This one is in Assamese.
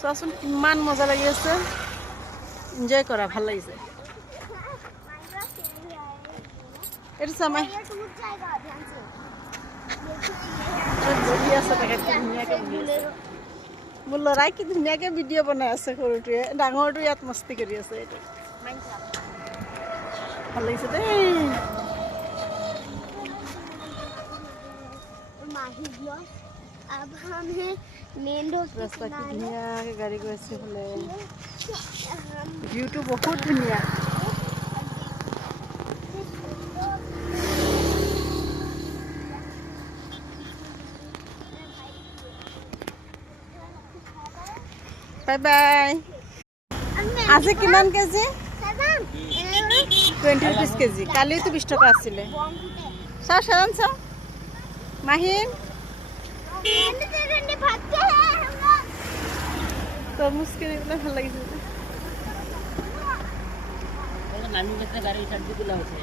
চোৱাচোন কিমান মজা লাগি আছে এনজয় কৰা ভাল লাগিছে এইটো চামাই বহি আছে তাকে ধুনীয়াকৈ বহি আছে মোৰ ল'ৰাই কি ধুনীয়াকৈ ভিডিঅ' বনাই আছে সৰুটোৱে ডাঙৰটো ইয়াত মস্তি কৰি আছে এইটো ভাল লাগিছে দেই अब हम हैं मेन रोड के ৰাস্তা কি किनारे ধুনীয়াকৈ গাড়ী গৈ আছে বোলে ভিউটো বহুত ধুনীয়া বাই বাই আজি কিমান কেজি 20 rupees কেজি কালিতো 20 টকা আছিলে চাও সাধাৰণ চাও মাহিন তৰমুজ কিনি পেলাই ভাল লাগিছে নামি গেছে গাড়ি সাইড দিকে লাগাইছে